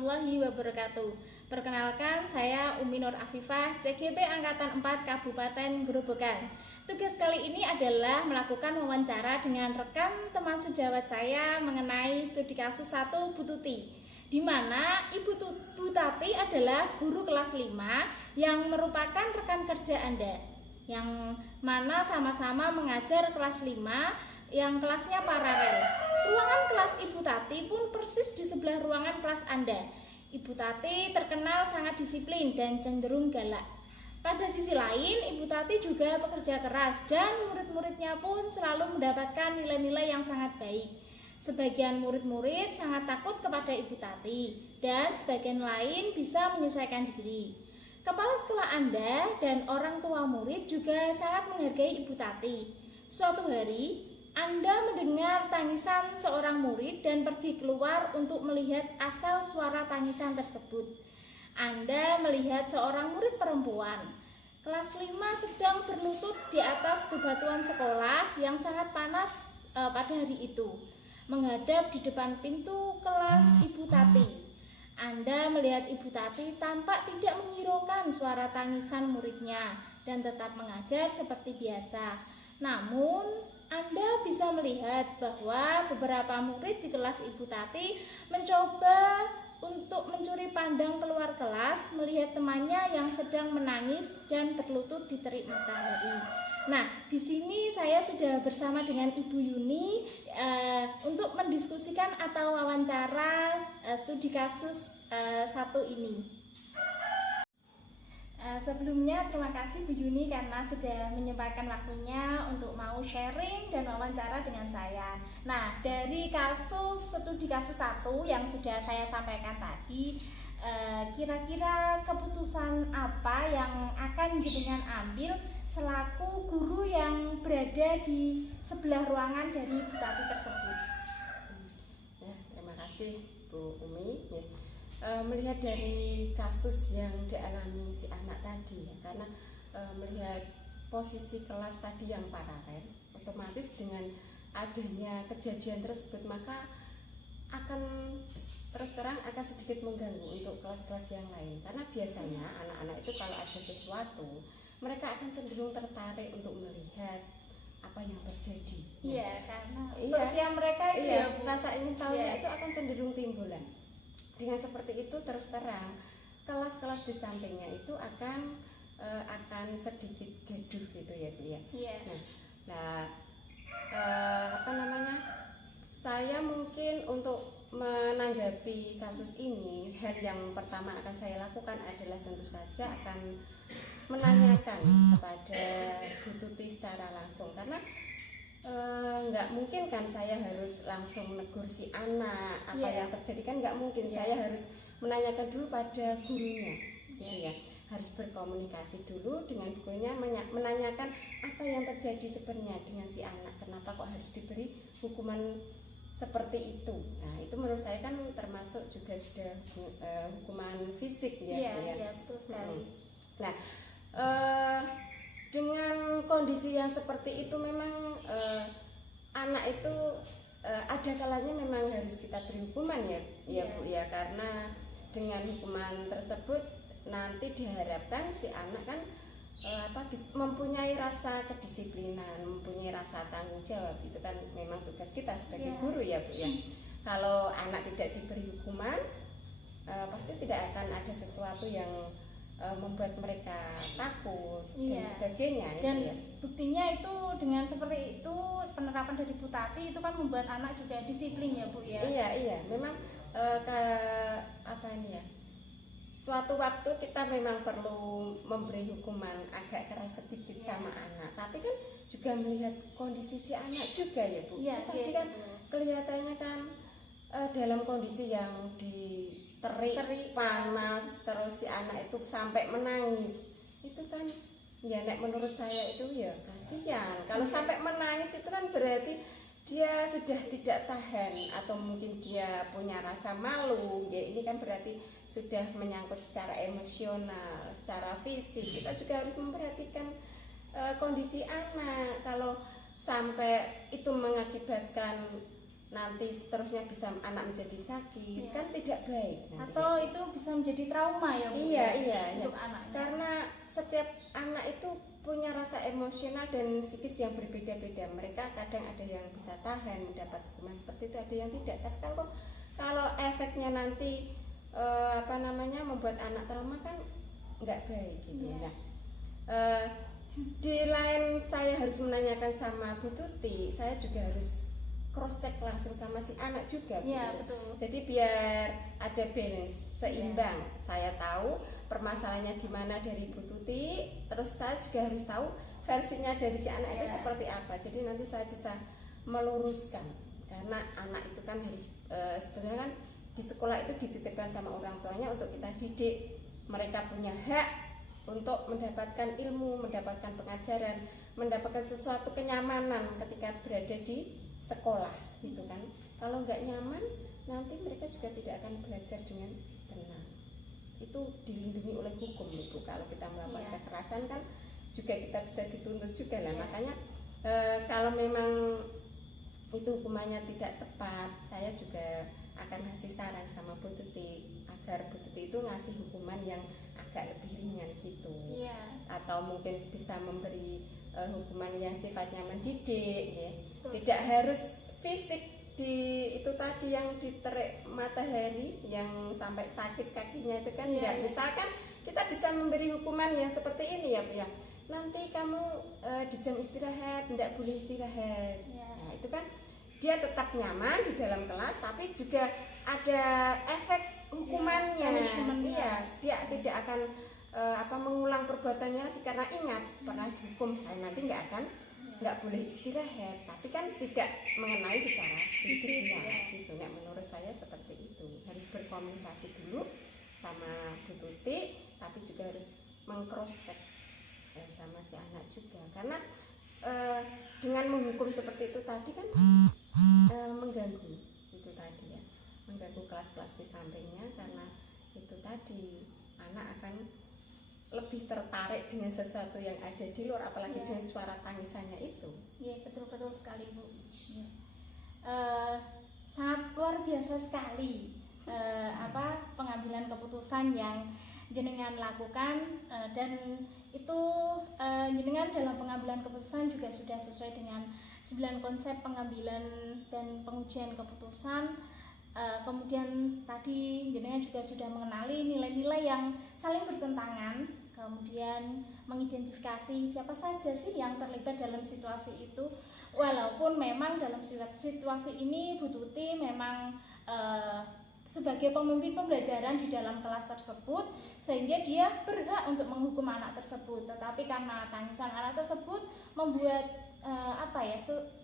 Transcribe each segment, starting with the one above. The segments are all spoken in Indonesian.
warahmatullahi wabarakatuh. Perkenalkan, saya Umi Nur Afifah, CGP Angkatan 4 Kabupaten Grobogan. Tugas kali ini adalah melakukan wawancara dengan rekan teman sejawat saya mengenai studi kasus 1 Bu Tuti, di mana Bu Tati adalah guru kelas 5 yang merupakan rekan kerja Anda, yang mana sama-sama mengajar kelas 5 yang kelasnya paralel. Ruangan kelas Ibu Tati pun persis di sebelah ruangan kelas Anda. Ibu Tati terkenal sangat disiplin dan cenderung galak. Pada sisi lain, Ibu Tati juga pekerja keras dan murid-muridnya pun selalu mendapatkan nilai-nilai yang sangat baik. Sebagian murid-murid sangat takut kepada Ibu Tati dan sebagian lain bisa menyesuaikan diri. Kepala sekolah Anda dan orang tua murid juga sangat menghargai Ibu Tati. Suatu hari, Anda mendengar tangisan seorang murid dan pergi keluar untuk melihat asal suara tangisan tersebut. Anda melihat seorang murid perempuan kelas 5 sedang berlutut di atas bebatuan sekolah yang sangat panas pada hari itu, menghadap di depan pintu kelas Ibu Tati. Anda melihat Ibu Tati tampak tidak menghiraukan suara tangisan muridnya dan tetap mengajar seperti biasa. Namun, Anda bisa melihat bahwa beberapa murid di kelas Ibu Tati mencoba untuk mencuri pandang keluar kelas melihat temannya yang sedang menangis dan berlutut di terik matahari. Nah, di sini saya sudah bersama dengan Ibu Yuni untuk mendiskusikan atau wawancara studi kasus 1 ini. Sebelumnya terima kasih Bu Yuni karena sudah menyempatkan waktunya untuk mau sharing dan wawancara dengan saya. Nah, dari studi kasus 1 yang sudah saya sampaikan tadi, kira-kira keputusan apa yang akan jenengan ambil selaku guru yang berada di sebelah ruangan dari Bu Tati tersebut? Ya, terima kasih Bu Umi. Ya. Melihat dari kasus yang dialami si anak tadi ya, karena melihat posisi kelas tadi yang paralel, otomatis dengan adanya kejadian tersebut maka akan terus terang akan sedikit mengganggu untuk kelas-kelas yang lain, karena biasanya anak-anak itu kalau ada sesuatu mereka akan cenderung tertarik untuk melihat apa yang terjadi. Iya, karena sosial mereka itu ya, rasa ingin tahunya itu akan cenderung timbulan. Dengan seperti itu terus terang kelas-kelas di sampingnya itu akan sedikit gaduh gitu ya Bu ya. Saya mungkin untuk menanggapi kasus ini, hal yang pertama akan saya lakukan adalah tentu saja akan menanyakan kepada Bu Tuti secara langsung, karena nggak mungkin kan saya harus langsung menegur si anak apa yang terjadi, kan nggak mungkin. Saya harus menanyakan dulu pada gurunya, ya, harus berkomunikasi dulu dengan gurunya, menanyakan apa yang terjadi sebenarnya dengan si anak, kenapa kok harus diberi hukuman seperti itu. Nah, itu menurut saya kan termasuk juga sudah hukuman fisik ya. Iya, betul sekali. Nah, dengan kondisi yang seperti itu memang anak itu ada kalanya memang harus kita beri hukuman ya Bu ya, karena dengan hukuman tersebut nanti diharapkan si anak kan mempunyai rasa kedisiplinan, mempunyai rasa tanggung jawab. Itu kan memang tugas kita sebagai guru ya Bu ya. Kalau anak tidak diberi hukuman pasti tidak akan ada sesuatu yang membuat mereka takut dan sebagainya. Dan buktinya itu dengan seperti itu, penerapan dari Bu Tati itu kan membuat anak juga disiplin ya Bu ya. Iya, memang suatu waktu kita memang perlu memberi hukuman agak keras sedikit sama anak, tapi kan juga melihat kondisi si anak juga ya Bu. Tadi kan kelihatannya kan dalam kondisi yang terik panas, terus si anak itu sampai menangis. Itu kan ya menurut saya itu ya kasihan. Kalau sampai menangis itu kan berarti dia sudah tidak tahan, atau mungkin dia punya rasa malu ya. Ini kan berarti sudah menyangkut secara emosional, secara fisik. Kita juga harus memperhatikan kondisi anak. Kalau sampai itu mengakibatkan nanti seterusnya bisa anak menjadi sakit, Iya. kan tidak baik nanti. Atau itu bisa menjadi trauma ya Bu? Iya, iya, Untuk iya. anaknya. Karena setiap anak itu punya rasa emosional dan psikis yang berbeda-beda. Mereka kadang ada yang bisa tahan mendapat hukuman seperti itu, ada yang tidak. Tapi kalau efeknya nanti membuat anak trauma kan nggak baik gitu. Iya. Nah, di lain saya harus menanyakan sama Bu Tuti, saya juga harus cross check langsung sama si anak juga. Iya, begitu. betul. Jadi biar ada balance, seimbang. Saya tahu permasalahannya di mana dari Bu Tuti, terus saya juga harus tahu versinya dari si anak itu Iya. seperti apa. Jadi nanti saya bisa meluruskan, karena anak itu kan harus sebenarnya kan di sekolah itu dititipkan sama orang tuanya untuk kita didik. Mereka punya hak untuk mendapatkan ilmu, mendapatkan pengajaran, mendapatkan sesuatu kenyamanan ketika berada di sekolah gitu kan. Kalau nggak nyaman, nanti mereka juga tidak akan belajar dengan tenang. Itu dilindungi oleh hukum Bu. Kalau kita melakukan Iya. kekerasan kan juga kita bisa dituntut juga lah. Iya. Makanya kalau memang itu hukumannya tidak tepat, saya juga akan ngasih saran sama Bu Tuti agar Bu Tuti itu ngasih hukuman yang agak lebih ringan gitu. Iya. Atau mungkin bisa memberi hukuman yang sifatnya mendidik ya. Betul. Tidak harus fisik di itu tadi yang diterik matahari yang sampai sakit kakinya itu kan Iya, enggak. iya. Misalkan kita bisa memberi hukuman yang seperti ini ya Bu ya. Nanti kamu di jam istirahat tidak boleh istirahat. Iya. Nah, itu kan dia tetap nyaman di dalam kelas tapi juga ada efek hukumannya. punishment-nya. Iya, dia tidak akan mengulang perbuatannya lagi karena ingat pernah dihukum, saya nanti nggak boleh istirahat, tapi kan tidak mengenai secara fisiknya Iya. gitu. Nah, menurut saya seperti itu, harus berkomunikasi dulu sama Bu Tuti, tapi juga harus meng-cross check sama si anak juga, karena dengan menghukum seperti itu tadi kan mengganggu itu tadi ya, mengganggu kelas-kelas di sampingnya, karena itu tadi anak akan lebih tertarik dengan sesuatu yang ada di luar, apalagi Iya. dengan suara tangisannya itu. Iya, betul sekali Bu. Iya. Sangat luar biasa sekali pengambilan keputusan yang jenengan lakukan, dan itu jenengan dalam pengambilan keputusan juga sudah sesuai dengan 9 konsep pengambilan dan pengujian keputusan. Kemudian tadi jenengan juga sudah mengenali nilai-nilai yang saling bertentangan, kemudian mengidentifikasi siapa saja sih yang terlibat dalam situasi itu. Walaupun memang dalam situasi ini Bu Tuti memang sebagai pemimpin pembelajaran di dalam kelas tersebut, sehingga dia berhak untuk menghukum anak tersebut. Tetapi karena tangisan anak tersebut membuat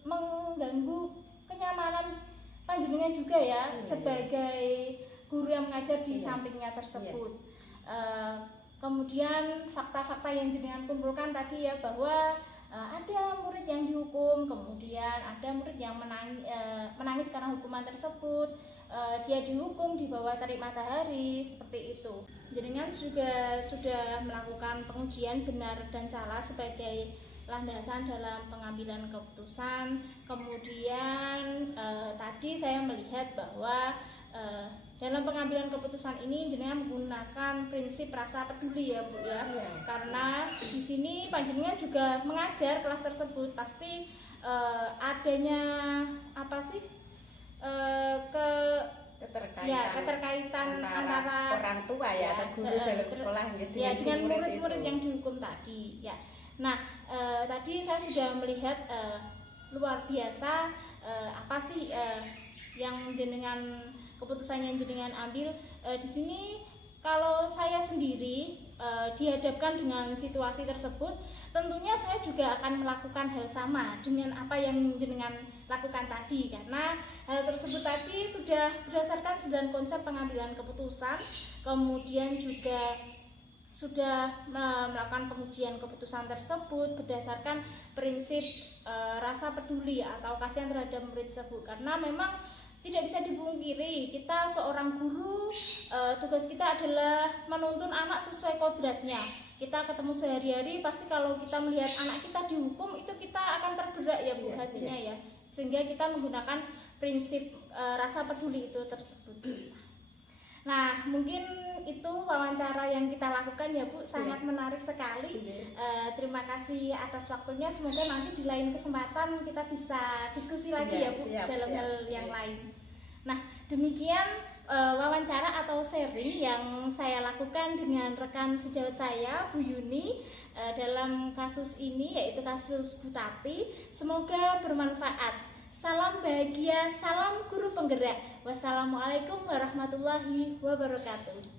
mengganggu kenyamanan panjenengan juga ya, sebagai guru yang mengajar di sampingnya tersebut. Kemudian fakta-fakta yang jenengan kumpulkan tadi ya, bahwa ada murid yang dihukum, kemudian ada murid yang menangis karena hukuman tersebut, dia dihukum di bawah terik matahari, seperti itu. Jenengan juga sudah melakukan pengujian benar dan salah sebagai landasan dalam pengambilan keputusan. Kemudian tadi saya melihat bahwa dalam pengambilan keputusan ini jenengan menggunakan prinsip rasa peduli ya Bu ya. Iya. Karena di sini panjenengan juga mengajar kelas tersebut, pasti adanya keterkaitan antara orang tua ya, atau guru dalam sekolah ya, si dengan murid-murid itu. yang dihukum tadi ya. Nah, tadi saya sudah melihat luar biasa yang jenengan, keputusan yang jenengan ambil. Di sini kalau saya sendiri dihadapkan dengan situasi tersebut, tentunya saya juga akan melakukan hal sama dengan apa yang jenengan lakukan tadi, karena hal tersebut tadi sudah berdasarkan 9 konsep pengambilan keputusan, kemudian juga sudah melakukan pengujian keputusan tersebut berdasarkan prinsip rasa peduli atau kasihan terhadap murid tersebut. Karena memang tidak bisa dipungkiri, kita seorang guru, tugas kita adalah menuntun anak sesuai kodratnya. Kita ketemu sehari-hari, pasti kalau kita melihat anak kita dihukum, itu kita akan tergerak ya Bu, hatinya ya. Sehingga kita menggunakan prinsip rasa peduli itu tersebut. Nah, mungkin itu wawancara yang kita lakukan ya Bu, sangat menarik sekali. Terima kasih atas waktunya. Semoga nanti di lain kesempatan kita bisa diskusi lagi ya Bu, dalam hal yang lain. Nah, demikian wawancara atau sharing yang saya lakukan dengan rekan sejawat saya Bu Yuni dalam kasus ini, yaitu kasus Bu Tati. Semoga bermanfaat. Salam bahagia, salam guru penggerak. Wassalamualaikum warahmatullahi wabarakatuh.